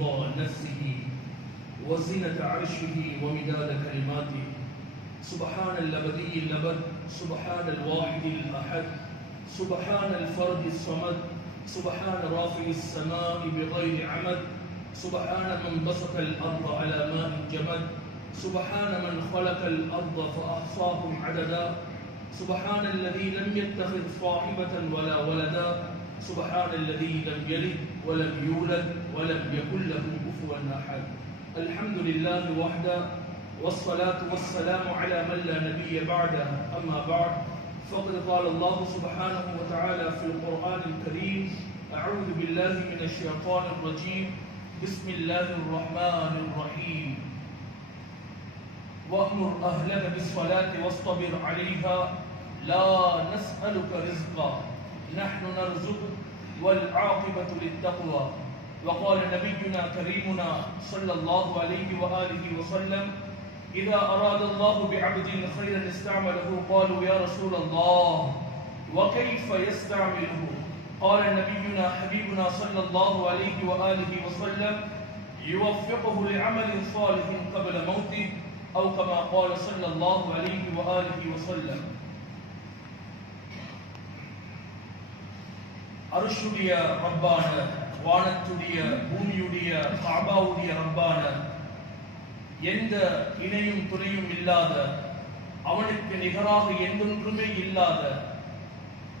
رضا نفسه وزنة عرشه ومداد كلماته. سبحان الأبدي الأبد، سبحان الواحد الأحد، سبحان الفرد الصمد، سبحان رافع السماء بغير عمد، سبحان من بسط الأرض على ماء جمد، سبحان من خلق الأرض فأحصاهم عددا، سبحان الذي لم يتخذ صاحبة ولا ولدا، سبحان الذي لم يلد ولم يولد ولم يكن له كفوا أحد. الحمد لله وحده، والصلاة والسلام على من لا نبي بعده. أما بعد، فقد قال الله سبحانه وتعالى في القرآن الكريم: أعوذ بالله من الشيطان الرجيم، بسم الله الرحمن الرحيم. وأمر أهلك بالصلاة واصطبر عليها لا نسألك رزقا نحن نرزقك والعاقبة للتقوى. وقال نبينا كريمنا صلى الله عليه وآله وسلم: إذا أراد الله بعبد خيرا استعمله. قالوا: يا رسول الله وكيف يستعمله؟ قال نبينا حبيبنا صلى الله عليه وآله وسلم: يوفقه لعمل صالح قبل موته، أو كما قال صلى الله عليه وآله وسلم. அர்ஷுடைய ரப்பான, வானத்துடைய பூமியுடைய காபாவுடைய ரப்பான, எந்த இணையும் துணையும் இல்லாத, அவனுக்கு நிகராக எந்தொன்றுமே இல்லாத,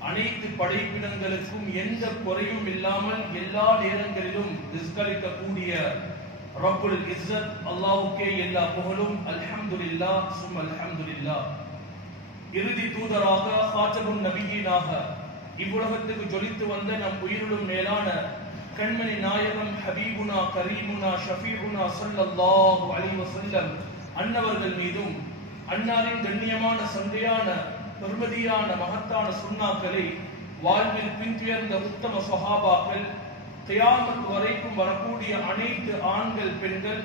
அனைத்து படைப்பினங்களுக்கும் எந்த குறையும் இல்லாமல் எல்லா நேரங்களிலும் ரிஸ்களிக்கக்கூடிய ரப்புல் இஸ்ஸத் அல்லாஹ்வுக்கே எல்லா புகழும். அல்ஹம்துலில்லாஹ் சும்ம அல்ஹம்துலில்லாஹ். இறுதி தூதராக ஹாத்தமுன் நபியீனாக இவ்வுலகத்துக்கு ஜொலித்து வந்த நம் உயிரிலும் மேலான கண்மணி நாயகம் ஹபீபுனா கரீமுனா ஷஃபீஉனா ஸல்லல்லாஹு அலைஹி வஸல்லம் அன்னவர்கள் மீதும், அன்னாரின் கண்ணியமான சந்தையான பெருமதியான மகத்தான சுன்னாக்களை வாழ்வில் பின்துயர்ந்த உத்தம சஹாபாக்கள், கியாமத் வரைக்கும் வரக்கூடிய அனைத்து ஆண்கள் பெண்கள்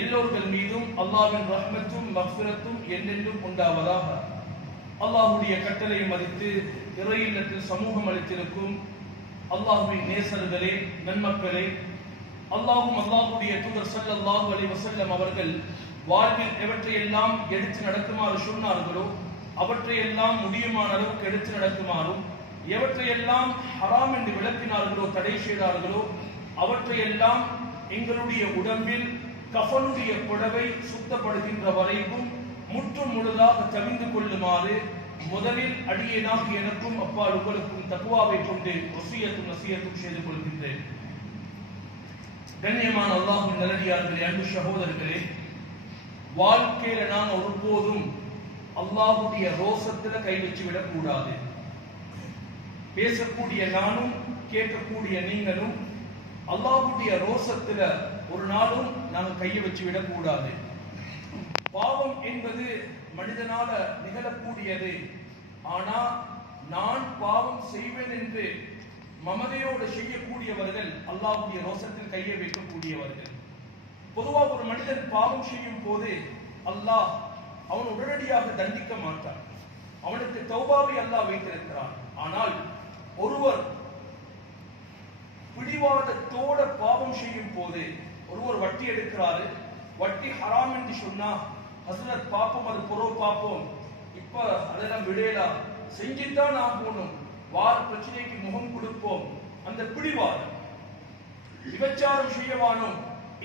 எல்லோர்கள் மீதும் அல்லாஹ்வின் ரஹ்மத்தும் மக்ஃபிரத்தும் என்னென்றும் உண்டாவதாக. அல்லாஹ்வுடைய கட்டளையை மதித்து இறை இல்லத்தில் சமூகம் அளித்திருக்கும் அல்லாஹ்வின் நேசர்களே, நன்மக்களே, அல்லாஹ்வும் அல்லாஹ்வுடைய தூதர் ஸல்லல்லாஹு அலைஹி வஸல்லம் அவர்கள் வாழ்வில் எவற்றையெல்லாம் எடுத்து நடக்குமாறு சொன்னார்களோ அவற்றையெல்லாம் முடியுமான அளவுக்கு எடுத்து நடக்குமாறும், எவற்றையெல்லாம் ஹராம் என்று விளக்கினார்களோ, தடை செய்தார்களோ, அவற்றையெல்லாம் எங்களுடைய உடம்பில் கஃனுடைய புடவை சுத்தப்படுகின்ற வரைக்கும் முற்றும் முழுதாக தவிந்து கொள்ளுமாறு முதலில் அடியேனாக எனக்கும் அப்பால் உங்களுக்கும் தக்வாவை கொண்டு வசியத்தும் நசியத்தும் செய்து கொள்கின்றேன். கண்ணியமான அல்லாஹ்வின் நல்லடியார்களே, அன்பு சகோதரர்களே, வாழ்க்கையில நாம் ஒருபோதும் அல்லாஹ்வுடைய ரோசத்துல கை வச்சு விடக் கூடாது. பேசக்கூடிய நானும் கேட்கக்கூடிய நீங்களும் அல்லாஹ்வுடைய ரோசத்துல ஒரு நாளும் நாங்கள் கையை வச்சு விடக் கூடாது. பாவம் என்பது மனிதனால நிகழக்கூடியது. ஆனா நான் பாவம் செய்வேன் என்று மமதையோடு செய்யக்கூடியவர்கள் அல்லாஹ்வுடைய ரோசத்தில் கையை வைக்கக்கூடியவர்கள். பொதுவாக ஒரு மனிதன் பாவம் செய்யும் போது அல்லாஹ் அவன் உடனடியாக தண்டிக்க மாட்டான். அவனுக்கு தௌபாவை அல்லாஹ் வைத்திருக்கிறான். ஆனால் ஒருவர் பிடிவாதத்தோட பாவம் செய்யும் போது, ஒருவர் வட்டி எடுக்கிறாரு, வட்டி ஹராம் என்று சொன்னா ஹஸ்ரத் பாப்போம், அது பொருள் பார்ப்போம், இப்ப அதெல்லாம் விடையலாம், செஞ்சுதான் ஆகணும், வார பிரச்சனைக்கு முகம் கொடுப்போம், அந்த பிடிவாதம். விபச்சாரம் செய்யவானும்,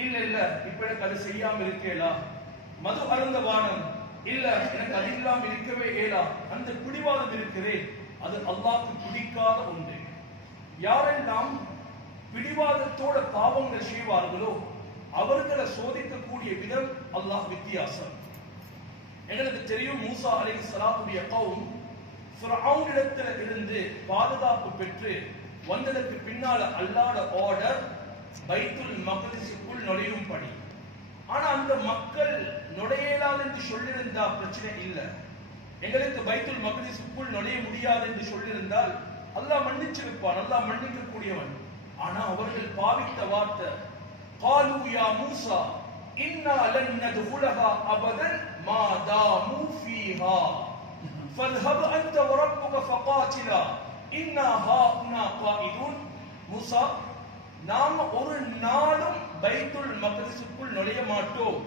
இல்ல இல்ல இப்ப எனக்கு அது செய்யாம இருக்கேலா, மது அருந்தவானும், இல்ல எனக்கு அது இல்லாம இருக்கவே இயலா, அந்த பிடிவாதம் இருக்கிறே, அது அல்லாஹ்வுக்கு பிடிக்காத ஒன்று. யாரெல்லாம் பிடிவாதத்தோட பாவங்கள் செய்வார்களோ அவர்களை சோதிக்கக்கூடிய விதம் அல்லாஹ் வித்தியாசம். எங்களுக்கு தெரியும், மூசா அலைஹிஸ்ஸலாத்துடைய கௌம் ஃபிரௌனிடத்துல இருந்து பாதுகாப்பு பெற்று வந்ததற்கு பின்னால அல்லாஹ்வுடைய ஆர்டர் பைத்துல் மக்திஸுக்குள் நுழையும்படி. ஆனா அந்த மக்கள் நுழையலாது என்று சொல்லியிருந்தா பிரச்சனை இல்லை. எங்களுக்கு பைத்துல் மக்திஸுக்குள் நுழைய முடியாது என்று சொல்லியிருந்தால் அல்லாஹ் மன்னிச்சிருப்பான், அல்லாஹ் மன்னிக்க கூடியவன். ஆனா அவர்கள் பாவித்த வார்த்தை, قالوا يا موسى إنا لن ندخلها أبدا ما داموا فيها فاذهب أنت وربك فقاتلا إنا هاهنا قائدون. மூசா, நாம் ஒரு நாளும் பைத்துல் மக்திஸுக்குள் நுழைய மாட்டோம்,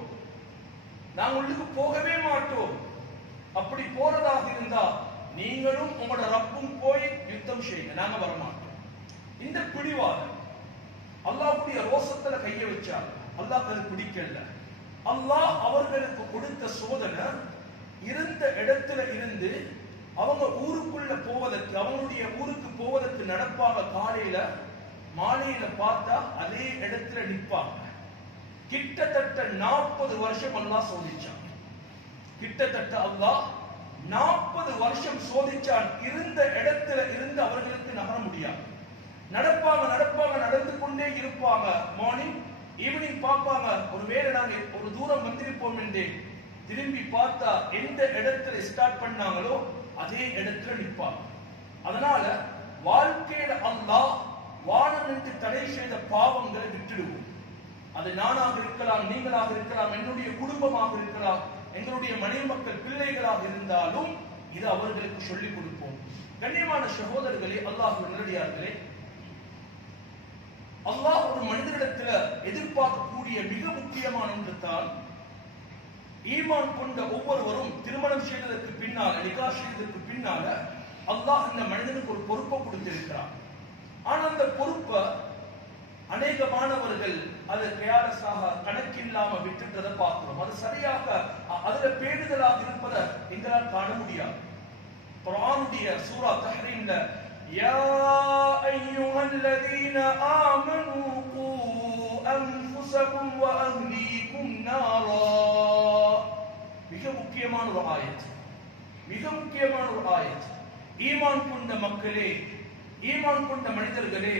நாங்க உள்ளுக்கு போகவே மாட்டோம். அப்படி போறதாக இருந்தா நீங்களும் உங்களோட ரப்பும் போய் யுத்தம் செய்யுங்க, நாங்க வரமாட்டோம். இந்த பிடிவாதம் அல்லாஹ்வுடைய ரோசத்துல கைய வச்சார். அல்லாஹ் அது பிடிக்கல. அல்லாஹ் அவர்களுக்கு கொடுத்த சோதனை இருந்த இடத்துல இருந்து அவங்க ஊருக்குள்ள போவதற்கு, அவங்களுடைய ஊருக்கு போவதற்கு நடப்பாங்க. காலையில மாலையில பார்த்தா அதே இடத்துல நிற்பாங்க. கிட்டத்தட்ட 40 வருஷம் அல்லாஹ் சோதிச்சான். கிட்டத்தட்ட அல்லாஹ் 40 வருஷம் சோதிச்சான். இருந்த இடத்துல இருந்து அவர்களுக்கு நகர முடியாது. நடப்பாங்க நடப்பாங்க நடந்து கொண்டே இருப்பாங்க. மார்னிங் ஈவினிங் பார்ப்பாங்க, ஒருவேளை நாங்க ஒரு தூரம் வந்திருப்போம் என்று திரும்பி பார்த்தா எந்த இடத்துல ஸ்டார்ட் பண்ணாங்களோ அதே இடத்துல நிற்பாங்க. அதனால வாழ்க்கையில அல்லாஹ் வானம் என்று தடை செய்த பாவங்களை விட்டுடுவோம். அது நானாக இருக்கலாம், நீங்களாக இருக்கலாம், என்னுடைய குடும்பமாக இருக்கலாம், எங்களுடைய மனைவி மக்கள் பிள்ளைகளாக இருந்தாலும் இது அவர்களுக்கு சொல்லிக் கொடுப்போம். கண்ணியமான சகோதரர்களே, அல்லாஹ்வின் நல்லடியார்களே, அல்லாஹ் ஒரு மனிதனிடத்துல எதிர்பார்க்கக்கூடிய மிக முக்கியமான ஒன்று தான் ஈமான் கொண்ட ஒவ்வொருவரும் திருமணம் செய்ததற்கு பின்னால, நிகா செய்ததற்கு பின்னால அல்லாஹ் இந்த மனிதனுக்கு ஒரு பொறுப்பை கொடுத்திருக்கிறார். ஆனா அந்த பொறுப்பை அநேகமானவர்கள் அது கேர்லெஸ்ஸாக கணக்கில்லாம விட்டுன்றதை பார்க்கிறோம். அது சரியாக அதுல பேணுதலாக இருப்பதை எங்களால் காண முடியாது. குர்ஆனுடைய சூரா தஹ்ரீம்ல யா அய்யுஹல்லதீன ஆமனூ கூ அன்ஃபுஸகும் வ அஹ்லீகும் நாரா, மிக முக்கியமான ஒரு ஆயத், மிக முக்கியமான ஒரு ஆயத். ஈமான் கொண்ட மக்களே, ஈமான் கொண்ட மனிதர்களே,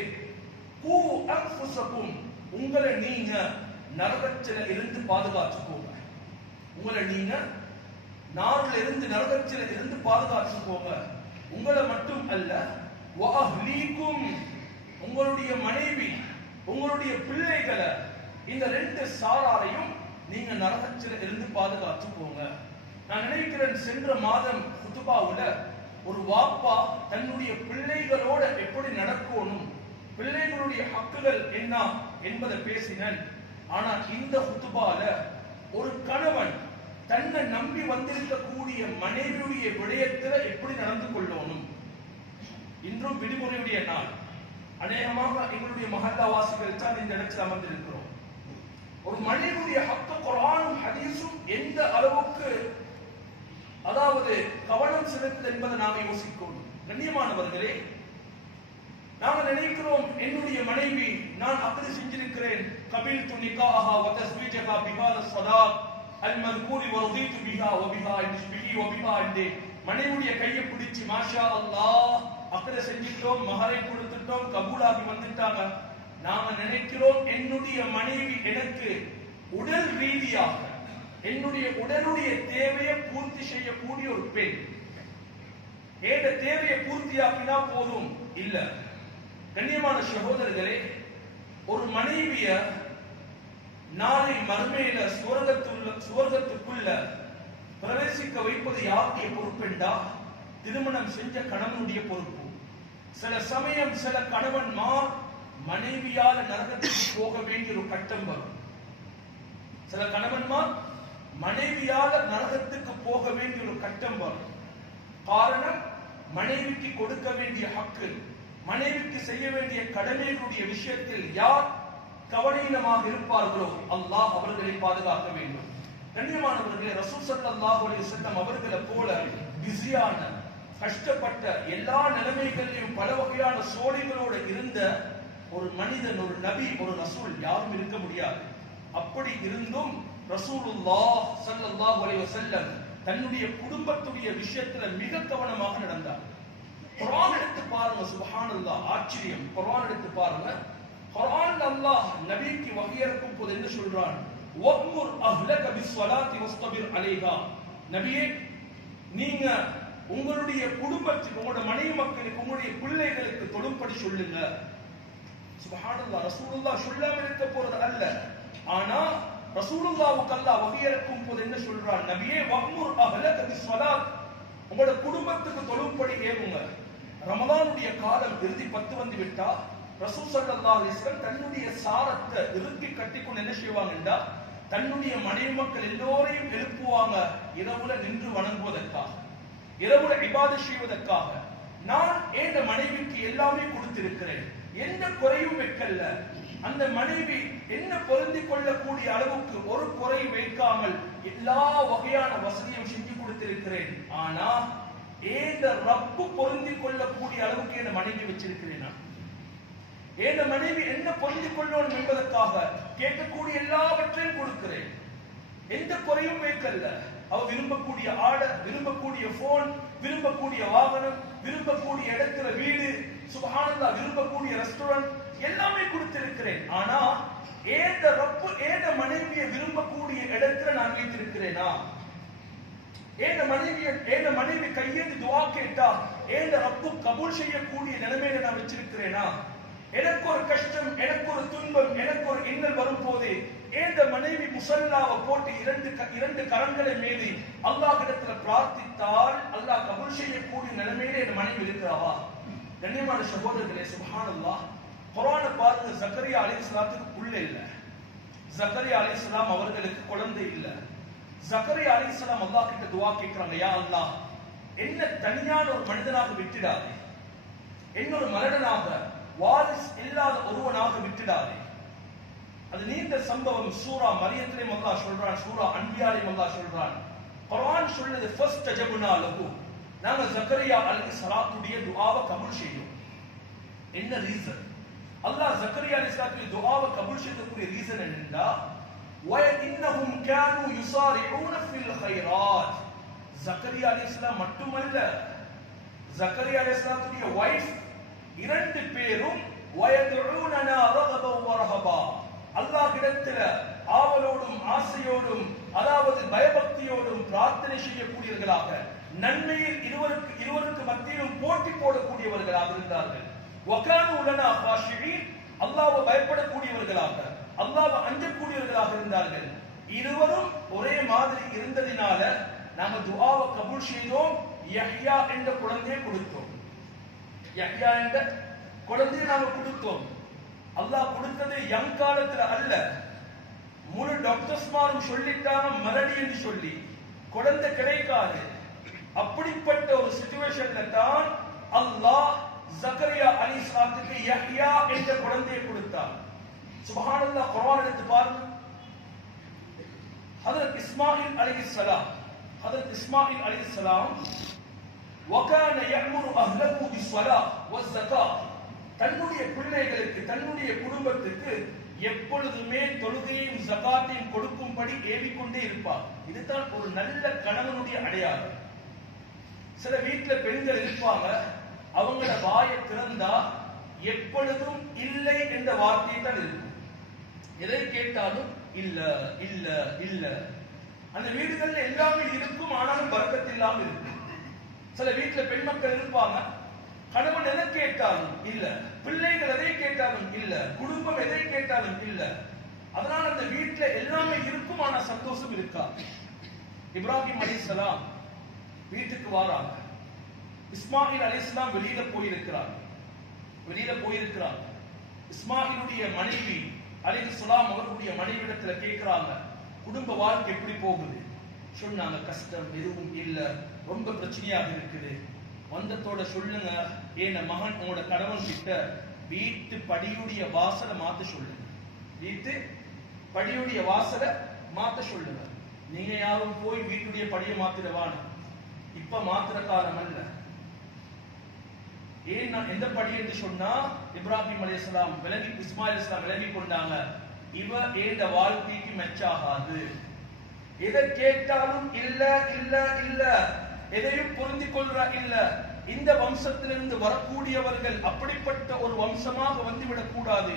கூ அன்ஃபுஸகும், உங்களை நீங்க நரகத்தில இருந்து பாதுகாத்துக்கோங்க. உங்களை நீங்க நார்ல இருந்து நரகத்தில இருந்து பாதுகாத்துக்கோங்க. உங்களை மட்டும் அல்ல, வ அஹ்லீகும், உங்களுடைய மனைவி, உங்களுடைய பிள்ளைகளை, இந்த ரெண்டு சாராரையும் நீங்க நரகத்தில இருந்து பாதுகாத்துக்கோங்க. நான் நினைக்கிறேன் சென்ற மாதம் குதுபாவுல ஒரு வாப்பா தன்னுடைய பிள்ளைகளோட எப்படி நடக்கணும், பிள்ளைகளுடைய ஹக்குகள் என்ன என்பதை பேசினேன். ஆனா இந்த குதுபால ஒரு கணவன் தன்னை நம்பி வந்திருக்கக்கூடிய மனைவியுடைய விடயத்துல எப்படி நடந்து கொள்ளணும். இன்றும் விடுமுறையுடைய நாள், அநேகமாக எங்களுடைய மஹல்லாவாசிகள் தான் இந்த இடத்தில் அமர்ந்திருக்கிறோம். ஒரு மனிதனுடைய ஹக்கு குர்ஆனும் ஹதீஸும் எந்த அளவுக்கு அதாவது கவனம் செலுத்துது என்பதை நாம யோசிக்கணும். கண்ணியமானவர்களே, நாங்கள் நினைக்கிறோம் என்னுடைய மனைவி நான் அப்படி செஞ்சிருக்கிறேன், கபில்து நிகாஹா வ தஸ்வீஜஹா பிஹாத ஸலாத் அல் மذ்கூரி வ ரதீது பிஹா வ பிஹா பிஹி வ பிஹா என்று மனைவியுடைய கையை பிடிச்சு மாஷா அல்லாஹ் அப்படி செஞ்சிட்டோம், மஹரை கொடுத்துட்டோம், கபூலாகி வந்துட்டாங்க. நாம நினைக்கிறோம் என்னுடைய மனைவி எனக்கு உடல் ரீதியாக என்னுடைய உடலுடைய தேவையை பூர்த்தி செய்யக்கூடிய ஒரு பெண், ஏட தேவையை பூர்த்தியாக்கினா போதும். இல்ல கண்ணியமான சகோதரர்களே, ஒரு மனைவிய நாளை மறுமையில சுவர்க்கத்துக்குள்ள பிரவேசிக்க வைப்பது யாருடைய பொறுப்பெண்டா திருமணம் செஞ்ச கணவனுடைய பொறுப்பு. சில சமயம் சில கணவன்மார் மனைவியால நரகத்துக்கு போக வேண்டிய ஒரு கட்டம் வரும். சில கணவன்மார் மனைவியால நரகத்துக்கு போக வேண்டிய ஒரு கட்டம் வரும். காரணம், மனைவிக்கு கொடுக்க வேண்டிய ஹக்கு, மனைவிக்கு செய்ய வேண்டிய கடமைகளுடைய விஷயத்தில் யார் கவனீனமாக இருப்பார்களோ அல்லாஹ் அவர்களை பாதுகாக்க வேண்டும். கண்ணியமானவர்களே, ரசூல் ஸல்லல்லாஹு அலைஹி வஸல்லம் அவர்களை போல பிஸியான, கஷ்டப்பட்ட, எல்லா நிலைமைகளிலும் பல வகையான சோழிகளோடு இருந்த ஒரு மனிதன், ஒரு நபி, ஒரு ரசூல் யாரும் இருக்க முடியாது. அப்படி இருந்தும் ரசூலுல்லாஹ் ஸல்லல்லாஹு அலைஹி வஸல்லம் தன்னுடைய குடும்பத்துடைய விஷயத்துல மிக கவனமாக நடந்தார். குர்ஆன் எடுத்து பாருங்க, சுப்ஹானல்லாஹ், ஆச்சரியம். குர்ஆன் எடுத்து பாருங்க. குர்ஆன்ல அல்லாஹ் நபிக்கு வஹி இறக்கும் போது என்ன சொல்றான்? வக்முர் அஹ்லக பிஸ்ஸலாத்தி வஸ்தபிர் அலைஹா. நபியே, நீங்க உங்களுடைய குடும்பத்துக்கு, உங்களுடைய மனைவி மக்களுக்கு, உங்களுடைய பிள்ளைகளுக்கு தொழும்படி சொல்லுங்க. சுப்ஹானல்லாஹ், ரசூலுல்லாஹ் சொல்லாம இருக்க போறது அல்ல. ஆனா ரசூலுல்லாஹ்வுக்கு அல்லாஹ் வஹி இறக்கும் போது என்ன சொல்றான்? நபியே, வக்முர் அஹ்லக பிஸ்ஸலாத், உங்களுடைய குடும்பத்துக்கு தொழும்படி ஏவுங்க. ரமலானுடைய காலம் இறுதி 10 வந்து விட்டா ரசூல் ஸல்லல்லாஹு அலைஹி வஸல்லம் தன்னுடைய சாரத்தை இறுக்கி கட்டிக்கொண்டு என்ன செய்வாங்கன்றா தன்னுடைய மனைவி மக்கள் எல்லோரையும் எழுப்புவாங்க இரவுல நின்று வணங்குவதற்காக, இரவுல இபாதத் செய்வதற்காக. நான் என் மனைவிக்கு எல்லாமே கொடுத்திருக்கிறேன், எந்த குறையும் வைக்கல. அந்த மனைவி என்ன பொருந்திக் கொள்ளக்கூடிய அளவுக்கு ஒரு குறை வைக்காமல் எல்லா வகையான வசதியும் செஞ்சு கொடுத்திருக்கிறேன். ஆனா ஏந்த ரப்பு பொருந்திக் கொள்ளக்கூடிய அளவுக்கு என் மனைவி வச்சிருக்கிறேன். என் மனைவி என்ன பொருந்திக் கொள்ளணும் என்பதற்காக கேட்கக்கூடிய எல்லாவற்றையும் கொடுக்கிறேன், எந்த குறையும் வைக்கல. அவ விரும்பக்கூடிய ஆடை, விரும்பக்கூடிய போன், விரும்பக்கூடிய வாகனம், விரும்பக்கூடிய இடத்துல வீடு, சுப்ஹானல்லாஹ், விரும்பக்கூடிய ரெஸ்டாரண்ட் எல்லாமே கொடுத்திருக்கிறேன். ஆனா ஏந்த ரப்பு ஏந்த மனைவியை விரும்பக்கூடிய இடத்துல நான் வைத்திருக்கிறேனா? ஏந்த மனைவி கையேந்தி துஆ கேட்டா ஏந்த ரப்பு கபூல் செய்யக்கூடிய நிலைமையில நான் வச்சிருக்கிறேனா? எனக்கு ஒரு கஷ்டம், எனக்கு ஒரு துன்பம், எனக்கு ஒரு இன்னல் வரும் போது ஏந்த மனைவி முசல்லாவை போட்டு இரண்டு கரங்களை மீது அல்லாஹ்விடத்துல பிரார்த்தித்தால் அல்லாஹ் கபூல் செய்யக்கூடிய நிலைமையில என் மனைவி இருக்கிறாவா? கண்ணியமான சகோதரர்களே, சுப்ஹானல்லாஹ், குர்ஆனை பாருங்க. ஜக்கரியா அலைஹிஸ்ஸலாத்துக்கு புள்ள இல்ல, ஜக்கரியா அலைஹிஸ்ஸலாம் அவர்களுக்கு குழந்தை இல்ல. ஜக்கரியா அலைஹிஸ்ஸலாம் அல்லாஹ் கிட்ட துஆ கேக்குறாங்க, யா அல்லாஹ், என்ன தனியான ஒரு மனிதனாக விட்டுடாதே, என்ன ஒரு மலடனாக வாரிஸ் இல்லாத ஒருவனாக விட்டுடாதே. அது நீண்ட சம்பவம். சூரா மரியத்திலே அல்லாஹ் சொல்றான், சூரா அன்பியாலே அல்லாஹ் சொல்றான். குர்ஆன் சொல்லுது, ஃபஸ்தஜப்னா லஹு, நாங்க ஜக்கரியா அலைஹிஸ்ஸலாத்துடைய துஆவை கபூல் செய்தோம். என்ன ரீசன்? அல்லாஹ் ஜக்கரியா அலைஹிஸ்ஸலாத்துடைய துஆவை கபூல் செய்ததுக்கு ரீசன் என்னன்னா, வயஇன்னஹும் கானூ யுஸாரிஊன ஃபில் கைராத். ஜக்கரியா அலைஹிஸ்ஸலாம் மட்டுமல்ல, ஜக்கரியா அலைஹிஸ்ஸலாத்துடைய வைஃப் இரண்டு பேரும் வயதுஊனனா ரகபன் வரஹபா, அல்லாஹ்விடத்துல ஆவலோடும் ஆசையோடும், அதாவது பயபக்தியோடும் பிரார்த்தனை செய்யக்கூடியவர்களாக, நன்மையில் இருவருக்கு மத்தியிலும் போட்டி போடக்கூடியவர்களாக இருந்தார்கள். வகானூ லனா காஷிஈன், அல்லாஹ்வை பயப்படக்கூடியவர்களாக, அல்லாஹ்வை அஞ்சக்கூடியவர்களாக இருந்தார்கள். இருவரும் ஒரே மாதிரி இருந்ததினால நாம துஆவை கபூல் செய்தோம். யஹ்யா என்ற குழந்தையை கொடுத்தோம். யஹ்யா என்ற குழந்தையை நாம கொடுத்தோம். அல்லாஹ் கொடுத்தது யங் காலத்துல அல்ல. முழு டாக்டர்ஸ்மாரும் சொல்லிட்டாங்க மலடி என்று சொல்லி குழந்தை கிடைக்காது. அப்படிப்பட்ட ஒரு சிச்சுவேஷன்ல தான் அல்லாஹ் ஜக்கரியா அலைஹிஸ்ஸலாத்துக்கு யஹ்யா என்ற குழந்தையை கொடுத்தார். சுப்ஹானல்லாஹ், குர்ஆன் எடுத்து பாருங்க. ஹஜ்ரத் இஸ்மாயில் அலைஹிஸ்ஸலாம், ஹஜ்ரத் இஸ்மாயில் அலைஹிஸ்ஸலாம் وكان يأمر أهله بالصلاة والزكاة, தன்னுடைய பிள்ளைகளுக்கு, தன்னுடைய குடும்பத்துக்கு எப்பொழுதுமே தொழுகையும் ஜகாத்தையும் கொடுக்கும்படி ஏவிக்கொண்டே இருப்பார். இதுதான் ஒரு நல்ல கணவனுடைய அடையாளம். சில வீட்டுல பெண்கள் இருப்பாங்க, அவங்கள வாயை திறந்தா எப்பொழுதும் இல்லை என்ற வார்த்தை தான் இருக்கும். எதை கேட்டாலும் இல்ல இல்ல இல்ல. அந்த வீடுகள்ல எல்லாமே இருக்கும், ஆனாலும் பரக்கத் இல்லாமல் இருக்கும். சில வீட்டுல பெண் மக்கள் இருப்பாங்க, கணவன் எதை கேட்டாலும் இல்ல, பிள்ளைகள் எதை கேட்டாலும் இல்ல, குடும்பம் எதை கேட்டாலும் இல்ல. அதனால அந்த வீட்டுல எல்லாமே இருக்கும், ஆனா சந்தோஷம் இருக்கா. இப்ராஹிம் அலைஹிஸ்ஸலாம் வீட்டுக்கு வராங்க. இஸ்மாயில் அலைஹிஸ்ஸலாம் வெளியில போயிருக்கிறார். இஸ்மாயிலுடைய மனைவி அலைஹிஸ்ஸலாம் அவர்களுடைய மனைவிடத்துல கேட்கிறாங்க, குடும்ப வாழ்க்கை எப்படி போகுது? சொன்னாங்க, கஷ்டம் எதுவும் இல்ல, ரொம்ப பிரச்சனையாக இருக்குது. வந்தத்தோட சொல்லுங்க, ஏன மகன் உங்களோட கணவன் கிட்ட வீட்டு படியுடைய வாசலை மாத்த சொல்லுங்க, வீட்டு படியுடைய வாசலை மாத்த சொல்லுங்க. நீங்க யாரும் போய் வீட்டுடைய படியை மாத்திரவான, இப்ப மாத்திர காலம் அல்ல. ஏன் எந்த படி என்று சொன்னா, இப்ராஹிம் அலைஹிஸ்ஸலாம் இஸ்மாயில் அலைஹிஸ்ஸலாம் விளங்கி கொண்டாங்க, இவ ஏந்த வாழ்க்கைக்கு மெச்சாகாது. எதை கேட்டாலும் இல்ல இல்ல இல்ல, எதையும் பொருந்திக் கொள்றா இல்ல. இந்த வம்சத்திலிருந்து வரக்கூடியவர்கள் அப்படிப்பட்ட ஒரு வம்சமாக வந்துவிடக் கூடாது.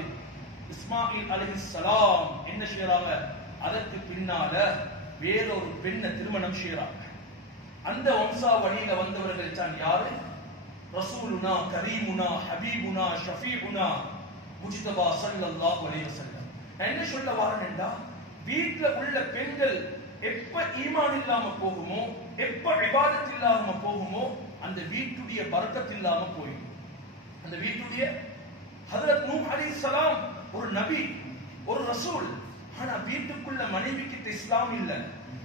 இஸ்மாயில் அலைஹிஸ்ஸலாம் என்ன செய்யறாங்க? அதற்கு பின்னால வேறொரு பெண்ணை திருமணம் செய்யறாங்க. அந்த வம்சாவளியில வந்தவர்கள் தான் யாரு? ரசூலுனா, கரீமுனா, ஹபீபுனா, ஷஃபீபுனா, முஜ்தபா ஸல்லல்லாஹு அலைஹி வஸல்லம். என்ன சொல்ல வரேன்டா, வீட்ல உள்ள பெண்கள் எப்ப ஈமான் இல்லாம போகுமோ, எப்ப இபாதத் இல்லாம போகுமோ, அந்த வீட்டுடைய பரக்கத் இல்லாம போயிடும். அந்த வீட்டுடைய ஹஜ்ரத் நூஹ் அலைஹிஸ்ஸலாம் ஒரு நபி, ஒரு ரசூல். ஆனா வீட்டுக்குள்ள மனைவி கிட்ட இஸ்லாம் இல்ல,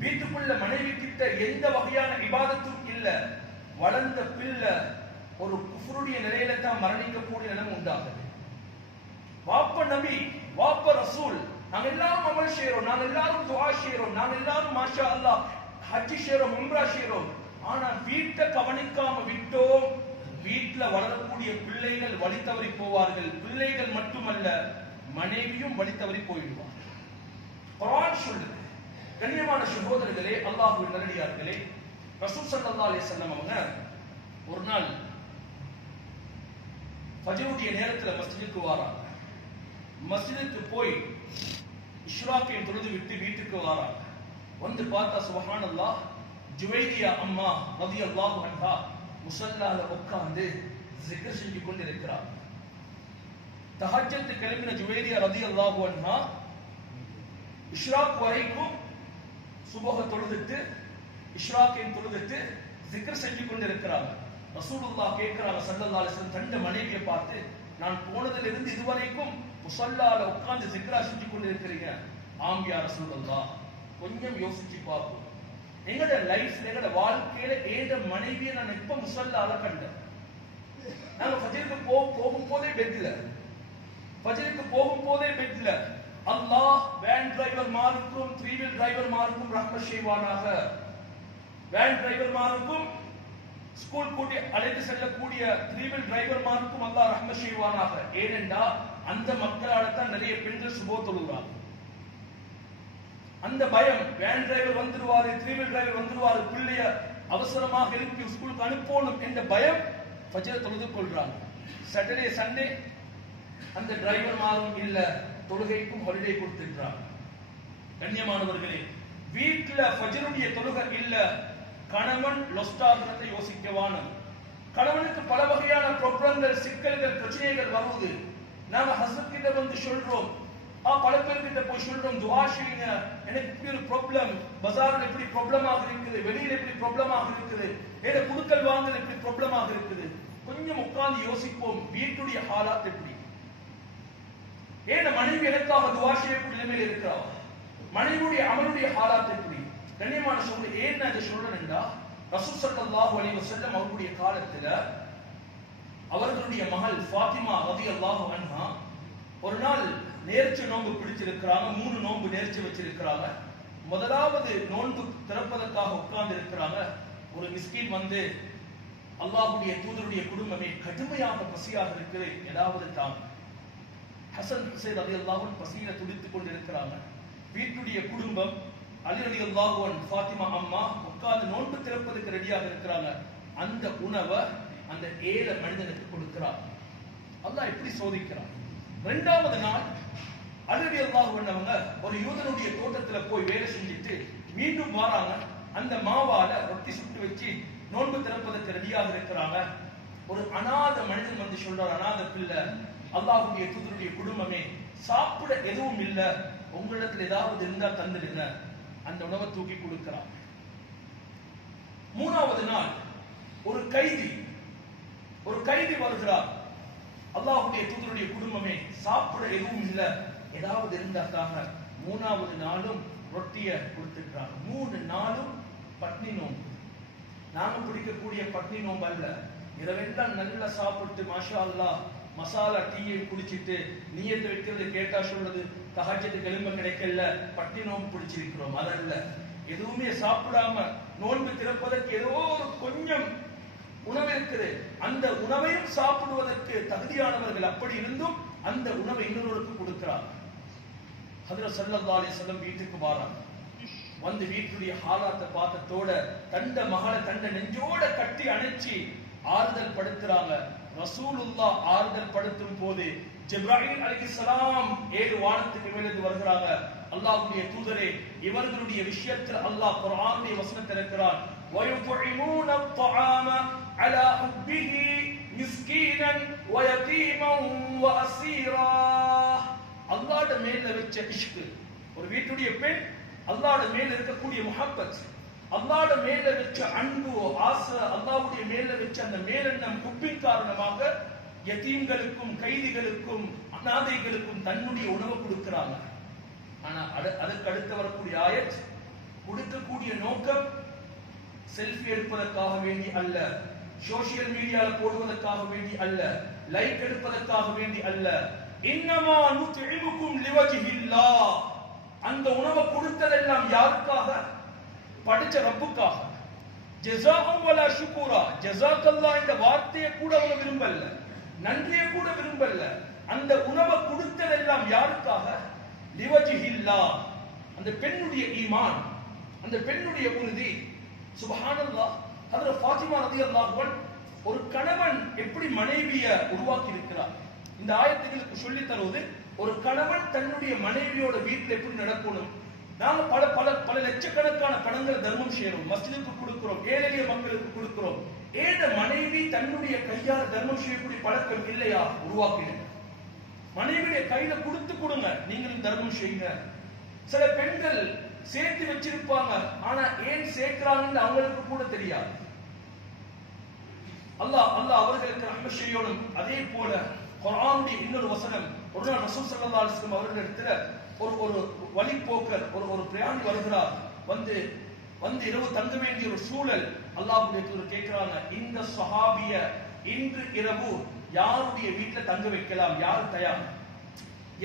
வீட்டுக்குள்ள மனைவி கிட்ட எந்த வகையான இபாதத்தும் இல்ல. வளர்ந்த பிள்ளை ஒரு குஃப்ருடைய நிலையில தான் மரணிக்கக்கூடிய நிலைமை உண்டாகுது. வாப்ப நபி, வாப்ப ரசூல், நாங்க எல்லாரும் அமல் செய்யறோம், நாங்க எல்லாரும் துஆ செய்யறோம், நாங்க எல்லாரும் மாஷா அல்லாஹ் ஹஜ் செய்யறோம், உம்ரா செய்யறோம். ஆனா வீட்டை கவனிக்காம விட்டோம், வீட்டுல வளரக்கூடிய பிள்ளைகள் வழி தவறி போவார்கள். பிள்ளைகள் மட்டுமல்ல, மனைவியும் வழி தவறி போயிடுவார். குர்ஆன் சொல்லுது. கண்ணியமான சகோதரர்களே, அல்லாஹ்வின் நல்லடியார்களே, ரசூல் ஸல்லல்லாஹு அலைஹி வஸல்லம் அவங்க ஒரு நாள் ஃபஜ்ருடைய நேரத்துல மஸ்ஜிதுக்கு வராங்க. மஸ்ஜிதுக்கு போய் இஷ்ராக்கையும் தொழுது விட்டு வீட்டுக்கு வராங்க. வந்து பார்த்தா சுப்ஹானல்லாஹ், ஜுவைரியா அம்மா ரலியல்லாஹு அன்ஹா முஸல்லால உட்கார்ந்து zikr செஞ்சு கொண்டிருக்கிறார். தஹஜ்ஜத் கிளம்பின ஜுவைரியா ரலியல்லாஹு அன்ஹா இஷ்ராக் வரைக்கும் சுபஹ தொழுதுட்டு இஷ்ராக்கையும் தொழுதுட்டு zikr செஞ்சு கொண்டிருக்கிறாங்க. ரசூலுல்லாஹ் கேட்கிறாங்க ஸல்லல்லாஹு அலைஹி வஸல்லம் தன்னுடைய மனைவியை பார்த்து, நான் போனதிலிருந்து இதுவரைக்கும் முஸல்லால உட்கார்ந்து zikr செஞ்சு கொண்டிருக்கிறீங்க? ஆம் யா ரசூலுல்லாஹ். கொஞ்சம் யோசிச்சு பார்ப்போம். எங்கட லைஃப்ல, எங்கட வாழ்க்கையில ஏத மனைவியை நான் எப்ப முஸல்லால கண்டேன்? நாங்க ஃபஜ்ருக்கு போகும்போதே பெட்ல, ஃபஜ்ருக்கு போகும்போதே பெட்ல அல்லாஹ் வேன் டிரைவர் மாருக்கும் 3 வீல் டிரைவர் மாருக்கும் ரஹ்மத் செய்வானாக. வேன் டிரைவர் மாருக்கும் ஸ்கூல் கூட்டி அழைத்து செல்லக்கூடிய 3 வீல் டிரைவர் மாருக்கும் அல்லாஹ் ரஹ்மத் செய்வானாக. ஏனென்றா அந்த மக்களால தான் நிறைய பெண்கள் சுபோ தொழுகிறாங்க. அந்த பயம், வேன் டிரைவர் வந்துருவாரு, 3 வீல் டிரைவர் வந்துருவாரு, பிள்ளைய அவசரமாக எழுப்பி ஸ்கூலுக்கு அனுப்பணும் என்ற பயம் ஃபஜ்ர் தொழுது கொள்றாங்க. சாட்டர்டே சண்டே அந்த டிரைவர் மாரும் இல்ல, தொழுகைக்கும் ஹாலிடே கொடுத்திருக்கிறாங்க. கண்ணியமானவர்களே, வீட்டுல ஃபஜ்ருடைய தொழுகை இல்ல, கணவன் லொஸ்டாகிறதை யோசிக்கவான. கணவனுக்கு பல வகையான ப்ராப்ளங்கள், சிக்கல்கள், பிரச்சனைகள் வருவது. நாம ஹஸ்பண்ட் கிட்ட வந்து சொல்றோம், பல பேர்கிட்ட போய் சொல்றோம், துஆ செய்யுங்க, எனக்கு இப்படி ஒரு ப்ராப்ளம், பஜார்ல இப்படி ப்ராப்ளமாக இருக்குது, வெளியில இப்படி ப்ராப்ளமாக இருக்குது, ஏதோ குடுக்கல் வாங்கல் இப்படி ப்ராப்ளமாக இருக்குது. கொஞ்சம் உட்கார்ந்து யோசிப்போம், வீட்டுடைய ஹாலாத் எப்படி? ஏன் மனைவி எனக்காக துஆ செய்யக்கூடிய நிலைமையில் இருக்கிறார்? மனைவியுடைய அமலுடைய ஹாலாத் எப்படி? கண்ணியமான சகோதரர்களே, ஏன் நான் இதை சொல்றேன்னா, ரசூல் ஸல்லல்லாஹு அலைஹி வஸல்லம் அவருடைய காலத்துல அவர்களுடைய மகள் ஃபாத்திமா ரலியல்லாஹு அன்ஹா ஒரு நாள் நேர்ச்சை நோன்பு பிடிச்சிருக்கிறாங்க. 3 நோன்பு நேர்ச்சை வச்சிருக்கிறாங்க. முதலாவது நோன்பு திறப்பதற்காக உட்கார்ந்து இருக்கிறாங்க. ஒரு மிஸ்கின் வந்து, அல்லாஹ்வுடைய தூதருடைய குடும்பமே கடுமையாக பசியாக இருக்குது, ஏதாவது தாங்க. ஹசன் ஹுசைன் ரலியல்லாஹு அன்ஹு பசியில துடித்துக் கொண்டிருக்கிறாங்க. வீட்டுடைய குடும்பம் அலி ரலியல்லாஹு அன்ஹு, ஃபாத்திமா அம்மா உட்கார்ந்து நோன்பு திறப்பதற்கு ரெடியாக இருக்கிறாங்க. அந்த உணவை அந்த ஏழை மனிதனுக்கு கொடுக்கிறார். அல்லாஹ் எப்படி சோதிக்கிறார்? 2வது நாள் அலி ரலியல்லாஹு அன்ஹு ஒரு யூதனுடைய தோட்டத்துல போய் வேலை செஞ்சுட்டு மீண்டும் வராங்க. அந்த மாவால ரொட்டி சுட்டு வச்சு நோன்பு திறப்பதற்கு ரெடியாக இருக்கிறாங்க. ஒரு அநாத மனிதன் வந்து சொல்றார், அநாத பிள்ளை, அல்லாஹ்வுடைய தூதருடைய குடும்பமே, சாப்பிட எதுவும் இல்ல, உங்களிடத்துல ஏதாவது இருந்தா தந்துடுங்க. அந்த உணவை தூக்கி கொடுக்கிறார். 3வது நாள் ஒரு கைதி வருகிறார். அல்லாஹ்வுடைய தூதருடைய குடும்பமே, சாப்பிட எதுவும் இல்ல, ஏதாவது இருந்தா தாங்க. 3வது நாளும் ரொட்டிய கொடுத்துக்கிறாங்க. 3 நாளும் பட்னி நோன்பு. நாம பிடிக்கக்கூடிய பட்னி நோன்பு அல்ல. இரவெல்லாம் நல்லா சாப்பிட்டு மாஷா அல்லாஹ் மசாலா டீயை குடிச்சிட்டு நியத்தை வைக்கிறது கேட்டா சொல்றது தஹஜ்ஜுக்கு எலும்ப கிடைக்கல, பட்னி நோன்பு பிடிச்சிருக்கிறோம். அதல்ல, எதுவுமே சாப்பிடாம நோன்பு திறப்பதற்கு ஏதோ ஒரு கொஞ்சம் உணவு இருக்குது, அந்த உணவையும் சாப்பிடுவதற்கு தகுதியானவர்கள் அப்படி இருந்தும் அந்த உணவை இன்னொருவருக்கு கொடுக்கிறார். ஹஜ்ரத் ஸல்லல்லாஹு அலைஹி வஸல்லம் வீட்டுக்கு வராங்க. வந்து வீட்டுடைய ஹாலாத்தை பார்த்ததோட தண்ட மகளை தண்ட நெஞ்சோட கட்டி அணைச்சி ஆறுதல் படுத்துறாங்க. ரசூலுல்லாஹ் ஆறுதல் படுத்தும் போது ஜிப்ராயில் அலைஹிஸ்ஸலாம் 7 வானத்துக்கு மேலிருந்து வருகிறாங்க. அல்லாஹ்வுடைய தூதரே, இவர்களுடைய விஷயத்தில் அல்லாஹ் குர்ஆனுடைய வசனத்தை இருக்கிறான், وَيُطْعِمُونَ الطَّعَامَ عَلَى حُبِّهِ مِسْكِينًا وَيَتِيمًا وَأَسِيرًا. அல்லாஹ்வுடைய மேல வச்ச இஷ்க், ஒரு வீட்டுடைய பெண் அல்லாஹ்வுடைய மேல இருக்கக்கூடிய முஹப்பத், அல்லாஹ்வுடைய மேல வச்ச அன்பு, ஆசை, அல்லாஹ்வுடைய மேல வச்ச அந்த மேலெண்ணம், குப்பின் காரணமாக யதீம்களுக்கும் கைதிகளுக்கும் அநாதைகளுக்கும் தன்னுடைய உணவை கொடுக்கிறாங்க. ஆனா அதற்கு அடுத்து வரக்கூடிய ஆயத், கொடுக்கக்கூடிய நோக்கம் செல்ஃபி எடுப்பதற்காக வேண்டி அல்ல, சோசியல் மீடியால போடுவதற்காக வேண்டி அல்ல, லைக் எடுப்பதற்காக வேண்டி அல்ல. இன்னமா நுத்இமுக்கும் லிவஜ்ஹில்லாஹ். அந்த உணவை கொடுத்ததெல்லாம் யாருக்காக? படிச்ச ரப்புக்காக. ஜஸாஅன் வலா ஷுக்கூரா. ஜஸாக்கல்லாஹ் என்ற வார்த்தையை கூட அவங்க விரும்பல, நன்றியை கூட விரும்பல. அந்த உணவை கொடுத்ததெல்லாம் யாருக்காக? லிவஜ்ஹில்லாஹ். அந்த பெண்ணுடைய ஈமான், அந்த பெண்ணுடைய உறுதி. சுப்ஹானல்லாஹ். ஹஜ்ரத் ஃபாத்திமா ரலியல்லாஹு அன்ஹா ஒரு கணவன் எப்படி மனைவியை உருவாக்கி இருக்கிறார், இந்த ஆயத்துகளுக்கு சொல்லி தருவது. ஒரு கணவன் தன்னுடைய மனைவியோட வீட்டில் எப்படி நடக்கணும். நாங்க பல பல பல லட்சக்கணக்கான பணங்களை தர்மம் செய்யறோம், மஸ்ஜிதுக்கு கொடுக்கிறோம், ஏழை எளிய மக்களுக்கு கொடுக்கிறோம். ஏத மனைவி தன்னுடைய கையால் தர்மம் செய்யக்கூடிய பழக்கம் இல்லையா? உருவாக்கிடுங்க. மனைவியுடைய கையில கொடுத்து கொடுங்க, நீங்களும் தர்மம் செய்யுங்க. சில பெண்கள் சேர்த்து வச்சிருப்பாங்க, ஆனா ஏன் சேர்க்கிறாங்கன்னு அவங்களுக்கு கூட தெரியாது. அல்லாஹ் அவர்களுக்கு ரஹ்மத் செய்யணும். அதே போல குர்ஆனுடைய இன்னொரு வசனம், ஒரு நாள் ரசூல் ஸல்லல்லாஹு அலைஹி வஸல்லம் அவர்களிடத்துல ஒரு வழிபோக்கர் ஒரு பிரயாணி வருகிறார். வந்து இரவு தங்க வேண்டிய ஒரு சூழல். அல்லாஹ்வுடைய தூதர் கேட்கிறாங்க, இந்த சஹாபிய இன்று இரவு யாருடைய வீட்டில் தங்க வைக்கலாம், யார் தயார்?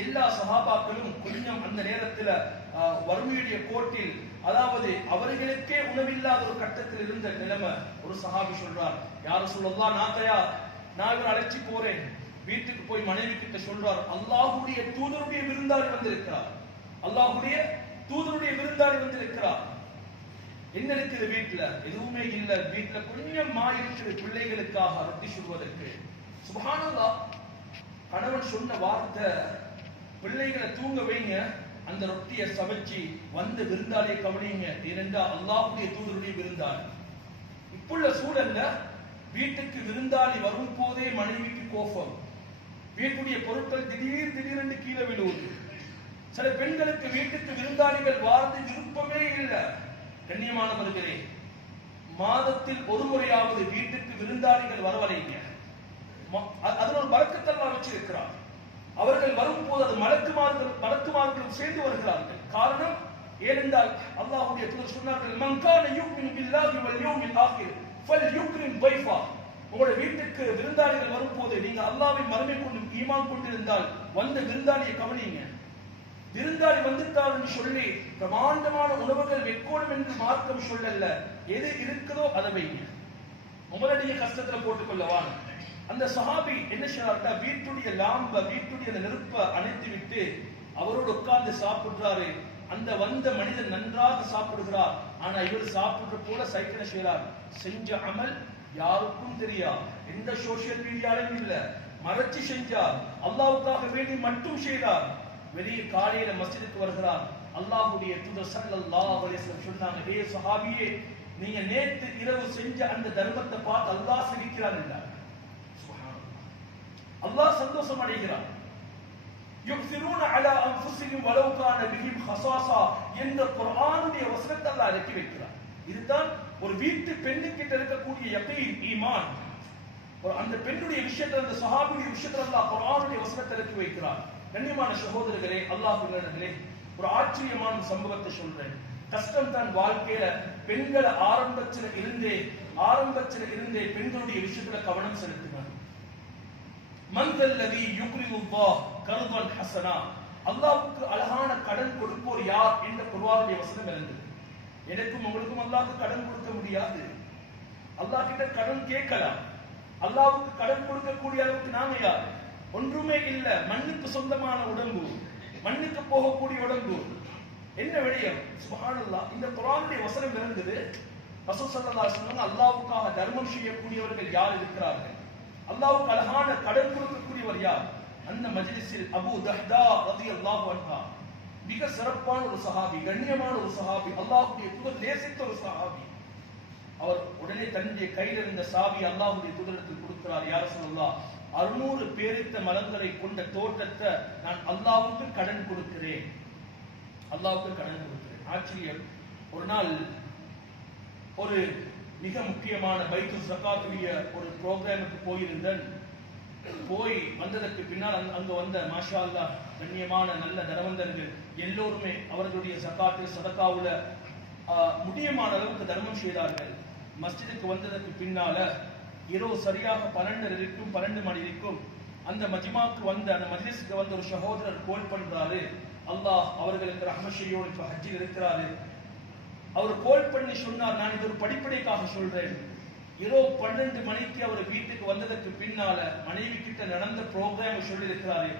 எல்லா சஹாபாக்களும் கொஞ்சம் அந்த நேரத்தில் வறுமையுடைய கோட்டில், அதாவது அவர்களுக்கே உணவில்லாத ஒரு கட்டத்தில் இருந்த நிலைமை. ஒரு சஹாபி சொல்றார், யார் சொல்லலாம், நான் தயார், நான் இவர் அழைச்சி போறேன். வீட்டுக்கு போய் மனைவி கிட்ட சொல்றார், அல்லாஹ்வுடைய தூதருடைய விருந்தாளி வந்திருக்கிறார், அல்லாஹ்வுடைய தூதருடைய விருந்தாளி வந்திருக்கிறார். என்ன இருக்குது வீட்டுல? எதுவுமே இல்ல. வீட்டுல கொஞ்சம் இருக்குது பிள்ளைகளுக்காக ரொட்டி சுடுவதற்கு. சுப்ஹானல்லாஹ். கணவன் சொன்ன வார்த்தை, பிள்ளைகளை தூங்க வைங்க, அந்த ரொட்டியை சமைச்சு வந்து விருந்தாளியை கவனிங்க, ஏனென்றா அல்லாஹ்வுடைய தூதருடைய விருந்தாளி. இப்புள்ள சூழல்ல வீட்டுக்கு விருந்தாளி வரும் போதே மனைவிக்கு கோபம், வீட்டுடைய பொருட்கள் திடீரென்று கீழே விழுவுது. சில பெண்களுக்கு வீட்டுக்கு விருந்தாளிகள் வாழ்ந்து விருப்பமே இல்லை. கண்ணியமானவர்களே, மாதத்தில் ஒரு முறையாவது வீட்டுக்கு விருந்தாளிகள் வரவழைங்க. அதில் ஒரு பரக்கத்தல்லாஹ் வச்சிருக்கிறார். அவர்கள் வரும்போது அது மலக்குமார்களும் சேர்ந்து வருகிறார்கள். காரணம் ஏனென்றால் அல்லாஹ்வுடைய தூதர் சொன்னார்கள், மன் கான யுமினு பில்லாஹி வல் யௌமில் ஆகிர் ஃபல்யுக்ரிம் தைஃபா. உங்களுடைய வீட்டுக்கு விருந்தாளிகள் வரும்போது நீங்க அல்லாஹ்வை மறுமை கொண்டு ஈமான் கொண்டிருந்தால் வந்து விருந்தாளியை கவனிங்க. விருந்தாளி வந்துட்டாருன்னு சொல்லி பிரமாண்டமான உணவுகள் வைக்கணும் என்று மார்க்கம் சொல்லல. எது இருக்குதோ அதை வைங்க, உங்களுடைய கஷ்டத்துல போட்டுக்கொள்ளவான். அந்த சஹாபி என்ன செய்யறாருன்னா, வீட்டுடைய வீட்டுடைய நெருப்பை அணைத்து விட்டு அவரோடு உட்கார்ந்து சாப்பிடுறாரு. அந்த வந்த மனிதன் நன்றாக சாப்பிடுகிறார். ஆனா இவர் சாப்பிடுற போல சைக்கிள் செய்யறார். செஞ்ச அமல் யாருக்கும் தெரியாது, எந்த சோசியல் மீடியாலையும் இல்ல, மறைச்சு செஞ்சார். அல்லாஹ்வுக்காக வேண்டி மட்டும் செய்தார். வெளியே காலையில மஸ்ஜிதுக்கு வருகிறார். அல்லாஹ்வுடைய தூதர் ஸல்லல்லாஹு அலைஹி வஸல்லம் சொன்னாங்க, ஏ சஹாபியே, நீங்க நேத்து இரவு செஞ்ச அந்த தர்மத்தை பார்த்து அல்லாஹ் சிரிக்கிறான் என்றார். சுப்ஹானல்லாஹ். அல்லாஹ் சந்தோஷம் அடைகிறான். யுக்ஸிரூன அலா அன்ஃபுஸிஹிம் வலவ் கான பிஹிம் ஹஸாஸா என்ற குர்ஆனுடைய வசனத்தை அல்லாஹ் இறக்கி வைக்கிறார். இதுதான் ஒரு வீட்டு பெண்ணுக்கிட்ட இருக்கக்கூடிய யகீன், ஈமான். அந்த பெண்ணுடைய விஷயத்துல, அந்த சஹாபியுடைய விஷயத்துல அல்லாஹ் குர்ஆனுடைய வசனத்தை இறக்கி வைக்கிறார். கண்ணியமான சகோதரர்களே, அல்லாஹ்வுடைய ஒரு ஆச்சரியமான சம்பவத்தை சொல்றேன். கஷ்டம் தான் வாழ்க்கையில. பெண்களை ஆரம்பத்தில் இருந்தே பெண்களுடைய விஷயத்துல கவனம் செலுத்துங்க. மன்தல்லதி யுக்ரிதுல்லாஹ் கர்தன் ஹஸனா. அல்லாஹ்வுக்கு அழகான கடன் கொடுப்போர் யார் என்ற குர்ஆனுடைய வசனம் இருந்தது. எனக்கும் உங்களுக்கும் அல்லாஹ்வுக்கு கடன் கொடுக்க முடியாது. அல்லாஹ் கிட்ட கடன் கேட்கலாம். அல்லாஹ்வுக்கு கடன் கொடுக்கக்கூடிய அளவுக்கு நாம யார்? ஒன்றுமே இல்ல. மண்ணுக்கு சொந்தமான உடம்பு, மண்ணுக்கு போகக்கூடிய உடம்பு. என்ன விடயம்? சுப்ஹானல்லாஹ். இந்த குர்ஆனுடைய வசனம் இருந்தது. ரசூல் ஸல்லல்லாஹு அலைஹி வஸல்லம் அல்லாஹ்வுக்காக தர்மம் செய்யக்கூடியவர்கள் யார் இருக்கிறார்கள், அல்லாஹ்வுக்கு அழகான கடன் கொடுக்கக்கூடியவர் யார்? அந்த மஜ்லிஸில் அபூ தஹ்தா ரலியல்லாஹு அன்ஹா, மிக சிறப்பான ஒரு சஹாபி, கண்ணியமான ஒரு சஹாபி, அல்லாஹ்வுடைய தூதர் நேசித்த ஒரு சஹாபி. அவர் உடனே தன்னுடைய கையில் இருந்த சாவி அல்லாஹ்வுடைய தூதருக்கு கொடுக்கிறார். யா ரசூலல்லாஹ், 600 பேரித்த மலங்களை கொண்ட தோட்டத்தை நான் அல்லாஹ்வுக்கு கடன் கொடுக்கிறேன், அல்லாஹ்வுக்கு கடன் கொடுக்கிறேன். ஆச்சரியம். ஒரு நாள் ஒரு மிக முக்கியமான பைத்துல் ஸகாத்துடைய ஒரு ப்ரோக்ராமுக்கு போயிருந்தேன். போய் வந்ததற்கு பின்னால் அங்க வந்த மாஷா அல்லாஹ் கண்ணியமான நல்ல தர்மந்தர்கள் எல்லோருமே அவர்களுடைய ஜகாத்து சதகாவுல முடியமான அளவுக்கு தர்மம் செய்தார்கள். மஸ்ஜிதுக்கு வந்ததற்கு பின்னால இரவு சரியாக 12 மணி இருக்கும் அந்த மஜ்மாக்கு வந்த அந்த மஜ்லிஸுக்கு வந்த ஒரு சகோதரர் கோல் பண்றாரு. அல்லாஹ் அவர்களுக்கு ரஹ்மத் செய்யோடு இப்ப ஹஜ்ஜில் இருக்கிறாரு. அவர் கோல் பண்ணி சொன்னார், நான் இது ஒரு படிப்படைக்காக சொல்றேன். இரவு 12 மணிக்கு அவர் வீட்டுக்கு வந்ததற்கு பின்னால மனைவி கிட்ட நடந்த ப்ரோக்ராம் சொல்லி இருக்கிறாரு.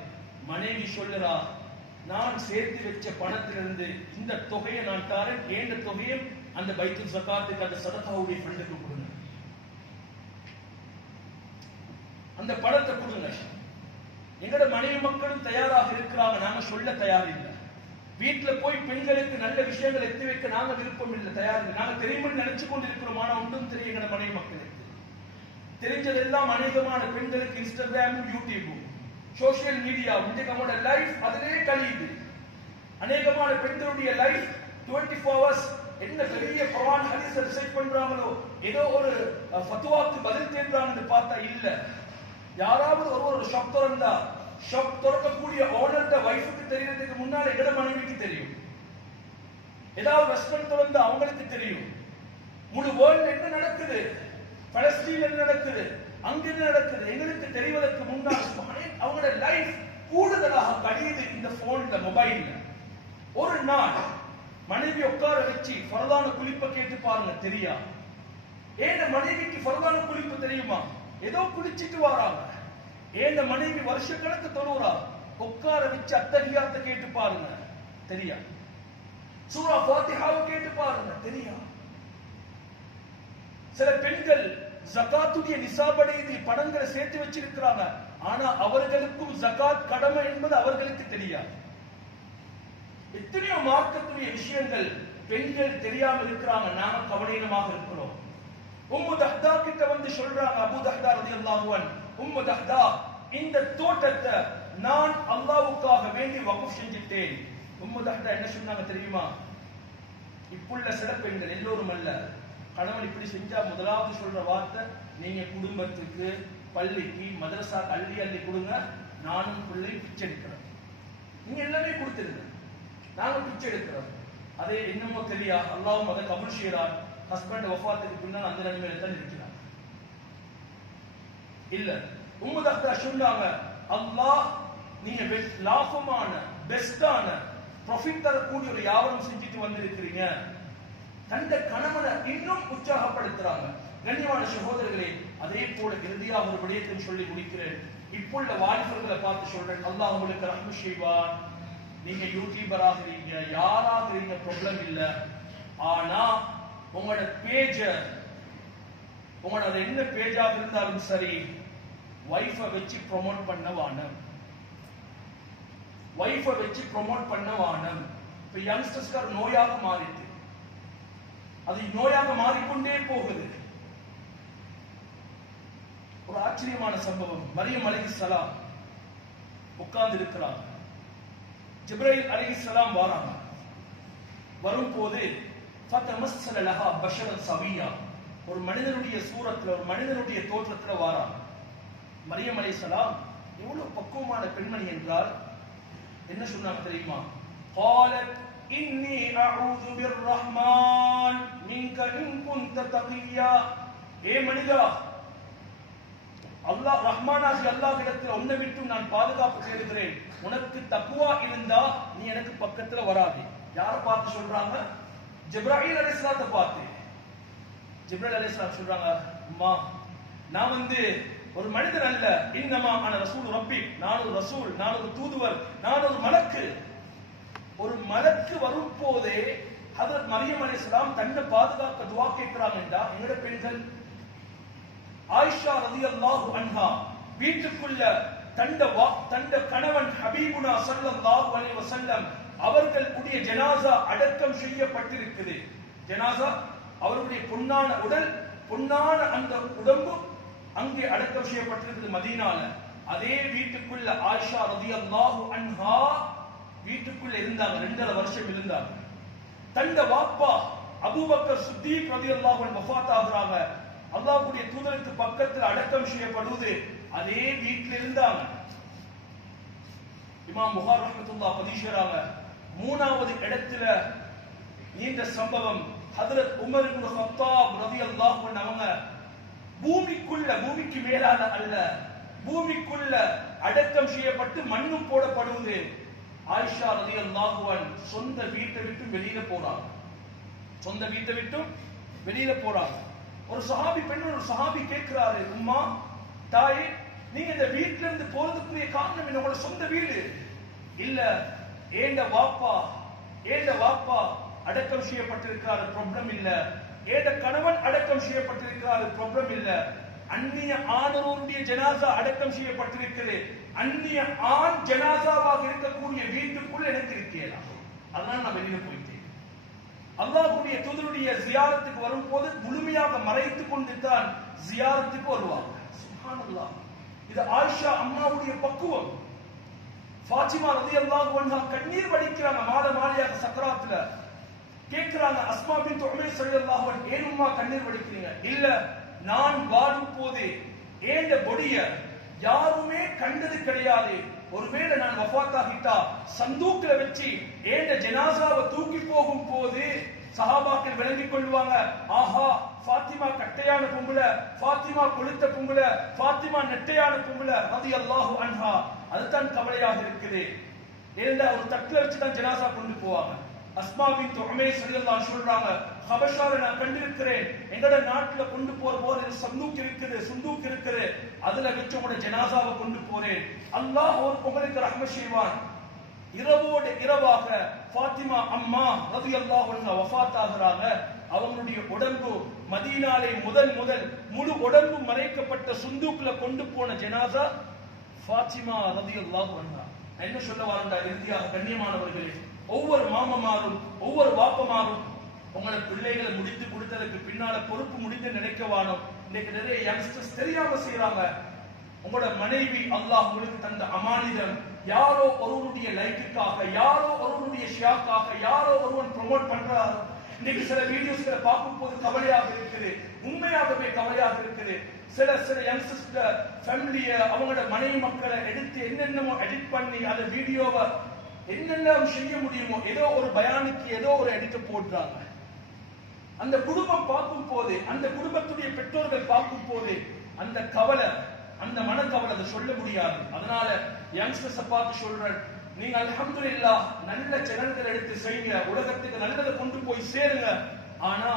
மனைவி சொல்லுறா, நான் சேர்த்து வச்ச பணத்திலிருந்து இந்த தொகையை நான் தாரேன், ஏண்ட தொகையை அந்த பைத்துல் ஜகாத்துக்கு அந்த சதகாவுடைய ஃபண்டுக்கு கொடுங்க, அந்த பணத்தை கொடுங்க. எங்கட மனைவி மக்களும் தயாராக இருக்கிறாங்க, நாங்க சொல்ல தயார் இல்லை. வீட்டுல போய் பெண்களுக்கு நல்ல விஷயங்கள் எத்தி வைக்க நாங்க விருப்பம் இல்லை, தயார் இல்லை. நாங்க தெரியும்னு நினைச்சு கொண்டு இருக்கிறோம், ஆனா ஒன்றும் தெரியும் எங்கட மனைவி மக்களுக்கு. தெரிஞ்சதெல்லாம் அநேகமான பெண்களுக்கு இன்ஸ்டாகிராமும் யூடியூபும் சோசியல் மீடியா இன்றைக்கு அவங்களோட லைஃப் அதிலே கழியுது. அநேகமான பெண்களுடைய லைஃப் 24 hours என்ன பெரிய குர்ஆன் ஹதீஸ் ரிசர்ச் பண்றாங்களோ, ஏதோ ஒரு ஃபத்வாக்கு பதில் தேடுறாங்கன்னு பார்த்தா இல்ல. யாராவது ஒரு ஷாப் திறந்தா ஷாப் திறக்கக்கூடிய ஓனர்ட வைஃபுக்கு தெரியறதுக்கு முன்னால எங்கட மனைவிக்கு தெரியும். ஏதாவது ரெஸ்டாரண்ட் திறந்தா அவங்களுக்கு தெரியும். முழு வேர்ல்ட் என்ன நடக்குது, பலஸ்தீன் என்ன நடக்குது, அங்க என்ன நடக்குது எங்களுக்கு தெரிவதற்கு முன்னால் அவங்களோட லைஃப் கூடுதலாக கழியுது இந்த போன்ல மொபைல்ல. ஒரு நாள் மனைவி உட்கார வச்சு ஃபர்தான குளிப்ப கேட்டு பாருங்க, தெரியா? ஏன் மனைவிக்கு ஃபர்தான குளிப்பு தெரியுமா? ஏதோ குளிச்சிட்டு வராங்க. ஏன் மனைவி வருஷக்கணக்கு தொழுறா, உட்கார வச்சு அத்தஹியாத்தை கேட்டு பாருங்க, தெரியா? சூரா ஃபாத்திஹாவை கேட்டு பாருங்க, தெரியா? சில பெண்கள் ஜகாத்துடைய நிசாபடி பணங்களை சேர்த்து வச்சிருக்கிறாங்க, ஆனா அவர்களுக்கும் ஜகாத் கடமை என்பது அவர்களுக்கு தெரியாது. எத்தனையோ மார்க்கத்துடைய விஷயங்கள் பெண்கள் தெரியாம இருக்கிறாங்க, நாம கவனமாக இருக்கிறோம். உம்மு தஹ்தா கிட்ட வந்து சொல்றாங்க, அபூ தஹ்தா ரலியல்லாஹு அன்ஹு, உம்மு தஹ்தா, இந்த தோட்டத்தை நான் அல்லாஹ்வுக்காக வேண்டி வக்ஃப் செஞ்சிட்டேன். உம்மு தஹ்தா என்ன சொன்னாங்க தெரியுமா? இப்புள்ள சில பெண்கள், எல்லோரும் அல்ல, கணவன் இப்படி செஞ்சா முதலாவது சொல்ற வார்த்தை, நீங்க குடும்பத்துக்கு பள்ளிக்கு மதரசா அள்ளி அள்ளி கொடுங்க, நானும் பிள்ளை பிச்சை எடுக்கிறேன். நீங்க எல்லாமே கொடுத்துருங்க, நாங்க பிச்சை எடுக்கிறோம். அதே என்னமோ தெரியா, அல்லாஹ்வும் அதை கபூல் செய்றார். ஹஸ்பண்ட் வஃபாத்துக்கு பின்னால் அந்த நிலைமையில தான் இருக்கிறார். இல்ல, உம்மு தஹ்தா சொன்னாங்க, அல்லாஹ் நீங்க லாபமான பெஸ்டான ப்ராஃபிட் தரக்கூடிய ஒரு வியாபாரம் செஞ்சுட்டு வந்திருக்கிறீங்க. தந்த கணவனை இன்னும் உற்சாகப்படுத்துறாங்க. கண்ணியமான சகோதரர்களே, அதே போல இறுதியாக ஒரு விடயத்தை சொல்லி முடிக்கிறேன். இப்புள்ள வாலிபர்களை பார்த்து சொல்றேன், அல்லாஹ் உங்களுக்கு ரஹ்மத் செய்வார். நீங்க யூடியூபராக இருக்கீங்க, யாராக இருக்கீங்க, ப்ராப்ளம் இல்ல. ஆனா உங்களோட பேஜ, உங்களோட என்ன பேஜாக இருந்தாலும் சரி, வைஃபை வச்சு ப்ரொமோட் பண்ண வானம், வைஃபை வச்சு ப்ரொமோட் பண்ண வானம். இப்ப யங்ஸ்டர்ஸ்க்கு நோயாக மாறிட்டு, அது நோயாக மாறிக்கொண்டே போகுது. ஒரு ஆச்சரியமான சம்பவம், மரியம் அலைஹிஸ்ஸலாம் உட்கார்ந்து இருக்கிறாங்க. ஜிப்ரீல் அலைஹிஸ்ஸலாம் வராங்க. வரும்போது ஃபதமஸ்ஸல லஹா பஷரன் சவியா, ஒரு மனிதனுடைய சூரத்துல, ஒரு மனிதனுடைய தோற்றத்துல வராங்க. மரியம் அலைஹிஸ்ஸலாம் எவ்வளவு பக்குவமான பெண்மணி என்றால் என்ன சொன்னாங்க தெரியுமா? قالت إني أعوذ بالرحمن منك إن كنت تقيا. ஏ மனிதா, அல்லாஹ் ரஹ்மானாகி அல்லாஹ்விடத்தில் உன்னை விட்டு நான் பாதுகாப்பு தேடுகிறேன். உனக்கு தக்வா இருந்தா நீ எனக்கு பக்கத்துல வராதே. யார பார்த்து சொல்றாங்க? ஜிப்ராயில் அலைஹிஸ்ஸலாத்தை பார்த்து. ஜிப்ராயில் அலைஹிஸ்ஸலாம் சொல்றாங்க, அம்மா நான் ஒரு மனிதன் அல்ல, இன்னமா அன ரசூல் ரப்பி, நான் ஒரு ரசூல், நான் ஒரு தூதுவர், நான் ஒரு மலக்கு. ஒரு மலக்கு வரும் போதே ஹஜ்ரத் மரியம் அலைஹிஸ்ஸலாம் தன்னை பாதுகாக்க துஆ கேட்கிறாங்கடா. எங்கட பெண்கள் ஆயிஷா ரலியல்லாஹு அன்ஹா வீட்டுக்குள்ள தண்ட கணவன் ஹபீபுனா ஸல்லல்லாஹு அலைஹி வஸல்லம் அவர்களுடைய ஜனாஸா அடக்கம் செய்யப்பட்டிருக்குது. ஜனாஸா அவருடைய பொன்னான உடல், பொன்னான அந்த உடம்பு அங்கே அடக்கம் செய்யப்பட்டிருக்குது மதீனால. அதே வீட்டுக்குள்ள ஆயிஷா ரலியல்லாஹு அன்ஹா வீட்டுக்குள்ள இருந்தாங்க, 2.5 வருஷம் இருந்தாங்க. தந்த வாப்பா அபூபக்கர் சித்தீக் ரலியல்லாஹு அன்ஹு வஃபாத் ஆகுறாங்க. அல்லாஹ்வுடைய தூதருக்கு பக்கத்தில் அடக்கம் செய்யப்படுவது அதே வீட்டில் இருந்தாங்க. இமாம் புகாரி ரஹ்மத்துல்லாஹி பதிஷராங்க. மூணாவது இடத்துல இந்த சம்பவம் ஹஜ்ரத் உமர் இப்னு கத்தாப் ரலியல்லாஹு அன்ஹு அவங்க பூமிக்கு மேலால அல்ல, பூமிக்குள்ள அடக்கம் செய்யப்பட்டு மண்ணும் போடப்படுவது. ஆயிஷா ரலியல்லாஹு அன்ஹா சொந்த வீட்டை விட்டு வெளியில போறாங்க. சொந்த வீட்டை விட்டு வெளியில போறாங்க. ஒரு சஹாபி பெண் ஒரு சஹாபி கேட்கிறாரு, உம்மா தாயே, நீங்க இந்த வீட்டுல இருந்து போறதுக்குரிய காரணம் என்ன? உங்களோட சொந்த வீடு இல்ல, ஏண்ட வாப்பா அடக்கம் செய்யப்பட்டிருக்கிறாரு, ப்ராப்ளம் இல்ல. ஏண்ட கணவன் அடக்கம் செய்யப்பட்டிருக்கிறாரு, ப்ராப்ளம் இல்ல. அந்நிய ஆணவருடைய ஜனாசா அடக்கம் செய்யப்பட்டிருக்கிறது. அந்நிய ஆண் ஜனாசாவாக இருக்கக்கூடிய வீட்டுக்குள் எனக்கு இருக்கிறேன். அதனால நான் வெளியில போயிட்டேன். அல்லாஹ்வுடைய தூதருடைய ஜியாரத்துக்கு வரும்போது முழுமையாக மறைத்துக் கொண்டு தான் ஜியாரத்துக்கு வருவாங்க. சுப்ஹானல்லாஹ். இது ஆயிஷா அம்மாவுடைய பக்குவம். ஃபாத்திமா ரலியல்லாஹு அன்ஹா கண்ணீர் வடிக்கிறாங்க மாலையாக சக்கராத்துல. கேட்கிறாங்க, அஸ்மா பின்த் உமைஸ் ரலியல்லாஹு அன்ஹா, ஏன் உம்மா கண்ணீர் வடிக்கிறீங்க? இல்ல, நான் வாடும் போது ஏண்ட பொடிய யாருமே கண்டது கிடையாது. ஒருவேளை நான் வஃபாத்தாகிட்டா சந்தூக்ல வச்சு ஏண்ட ஜனாசாவை தூக்கி போகும் போது சஹாபாக்கள் விளங்கிக் கொள்வாங்க, ஆஹா ஃபாத்திமா கட்டையான பொம்பளை, ஃபாத்திமா கொளுத்த பொம்பளை, ஃபாத்திமா நெட்டையான பொம்பளை ரலியல்லாஹு அன்ஹா. அதுதான் கவலையாக இருக்குது. ஏண்டா ஒரு தட்டுல வச்சு தான் ஜனாசா கொண்டு போவாங்க. அஸ்மா பின்த் உமைஸ் ரலியல்லாஹு அன்ஹா சொல்றாங்க, ஹபஷால நான் கண்டிருக்கிறேன், எங்கட நாட்டுல கொண்டு போற போது சந்தூக் இருக்குது, அதுல வச்சு உங்களோட ஜனாசாவை கொண்டு போறேன். அல்லாஹ் ஒரு உங்களுக்கு ரஹ்மத் செய்வான். இரவோடு இரவாக ஃபாத்திமா அம்மா ரலியல்லாஹு அன்ஹா வஃபாத் ஆகுறாங்க. அவங்களுடைய உடம்பு மதீனாலே முதல் முழு உடம்பு மறைக்கப்பட்ட சுந்தூக்ல கொண்டு போன ஜனாசா ஃபாத்திமா ரலியல்லாஹு அன்ஹா. என்ன சொல்ல வரண்டா இறுதியாக கண்ணியமானவர்களே, ஒவ்வொரு மாமமாரும் ஒவ்வொரு வாப்பமாரும் உங்களோட பிள்ளைகளை முடித்து கொடுத்ததுக்கு பின்னால பொறுப்பு முடிந்து நினைக்கவானோ. இன்னைக்கு நிறைய யங்ஸ்டர்ஸ் தெரியாம செய்யறாங்க. உங்களோட மனைவி அல்லாஹ் உங்களுக்கு தந்த அமானிதம். யாரோ ஒருவனுடைய லைக்குக்காக, யாரோ ஒருவனுடைய ஷியாக்காக, யாரோ ஒருவன் ப்ரொமோட் பண்றாரு. இன்னைக்கு சில வீடியோஸ்களை பார்க்கும் போது கவலையாக இருக்குது, உண்மையாகவே கவலையாக இருக்குது. சில யங்ஸ்டர்ஸ் ஃபேமிலிய அவங்களோட மனைவி மக்களை எடுத்து என்னென்னமோ எடிட் பண்ணி அந்த வீடியோவை என்னென்ன செய்ய முடியுமோ ஏதோ ஒரு பயானுக்கு ஏதோ ஒரு எடிட்ட போடுறாங்க. அந்த குடும்பம் பார்க்கும் போது, அந்த குடும்பத்துடைய பெற்றோர்கள் பார்க்கும் போது அந்த கவலை, அந்த மனக்கவலை அதை சொல்ல முடியாது. அதனால யங்ஸ்டர்ஸ் பார்த்து சொல்றேன், நீங்க அல்ஹம்துலில்லாஹ் நல்ல சேனல்கள் எடுத்து செய்யுங்க, உலகத்துக்கு நல்லதை கொண்டு போய் சேருங்க. ஆனா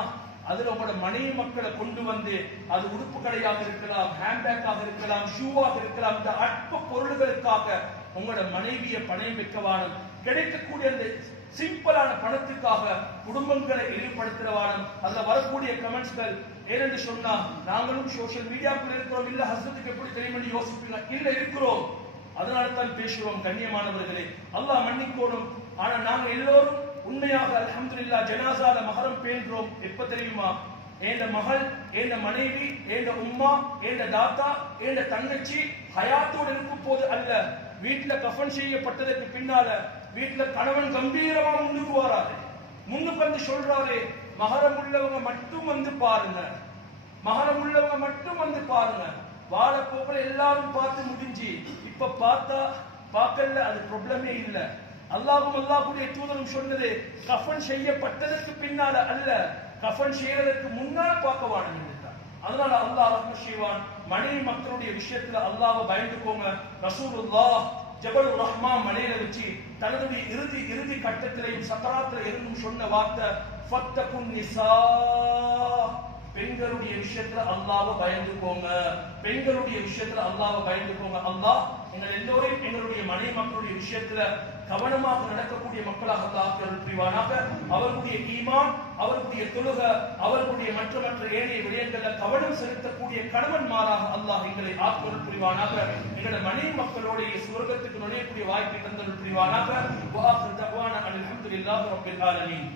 அதுல உங்களோட மனைவி மக்களை கொண்டு வந்து அது உடுப்பு கடையாக இருக்கலாம், ஹேண்ட்பேக்காக இருக்கலாம், ஷூவாக இருக்கலாம், இந்த அற்ப பொருள்களுக்காக உங்களோட மனைவியை பணயம் வைக்கவானும். கிடைக்கக்கூடிய அந்த சிம்பிளான பணத்துக்காக குடும்பங்களை ஈடுபடுத்துறவானும். அதுல வரக்கூடிய கமெண்ட்ஸ்கள் ஏனென்று சொன்னா, நாங்களும் சோசியல் மீடியாக்குள்ள இருக்கிறோம், இல்ல ஹஸ்பண்டுக்கு எப்படி தெரியும் யோசிப்பீங்க, இல்ல இருக்கிறோம், அதனால தான் பேசுறோம். கண்ணியமானவர்களே, அல்லாஹ் மன்னிக்கோணும். ஆனா நாங்க எல்லோரும் உண்மையாக அல்ஹம்துலில்லாஹ் ஜனாசால மஹரம் பேணுறோம். எப்ப தெரியுமா? ஏண்ட மகள், ஏண்ட மனைவி, ஏண்ட உம்மா, ஏண்ட தாத்தா, ஏண்ட தங்கச்சி ஹயாத்தோடு இருக்கும் போது அல்ல, வீட்டுல கஃபன் செய்யப்பட்டதற்கு பின்னால வீட்டுல கணவன் கம்பீரமா முன்னுக்கு வராரு, முன்னுக்கு வந்து சொல்றாரு, மஹரம் உள்ளவங்க மட்டும் வந்து பாருங்க, மஹரம் உள்ளவங்க மட்டும் வந்து பாருங்க. வாழ போகல எல்லாரும் பார்த்து முடிஞ்சு, இப்ப பார்த்தா பார்க்கல, அது ப்ராப்ளமே இல்ல. அல்லாஹ்வுடைய தூதரும் சொன்னது கஃபன் செய்யப்பட்டதற்கு பின்னால அல்ல, கஃபன் செய்யறதுக்கு முன்னால பார்க்க வாடுங்க. அதனால அல்லாஹ் ரஹ்மத் செய்வான். மனைவி மக்களுடைய விஷயத்துல அல்லாஹ்வை பயந்துக்கோங்க. ரசூலுல்லாஹ் ஜபலுர் ரஹ்மான் மலையில வச்சு தன்னுடைய இறுதி கட்டத்திலையும் சக்கராத்துல இருந்தும் சொன்ன வார்த்தை ஃபத்தகுன் நிசா, பெண்களுடைய விஷயத்துல அல்லாஹ்வை பயந்துக்கோங்க, பெண்களுடைய விஷயத்துல அல்லாஹ்வை பயந்துக்கோங்க. அல்லாஹ் எங்கள் எல்லோரையும் எங்களுடைய மனைவி மக்களுடைய விஷயத்துல கவனமாக நடக்கக்கூடிய மக்களாக அல்லாஹ் அருள் புரிவானாக. அவர்களுடைய ஈமான், அவர்களுடைய தொழுக, அவர்களுடைய மற்ற ஏனைய விடயங்கள்ல கவனம் செலுத்தக்கூடிய கணவன்மாராக அல்லாஹ் எங்களை ஆக்கருள் புரிவானாக. எங்களுடைய மனைவி மக்களோட சுவர்க்கத்துக்கு நுழையக்கூடிய வாய்ப்பை தந்தருள் புரிவானாக. வஆகிரு தஅவானா அல்ஹம்துலில்லாஹி ரப்பில் ஆலமீன்.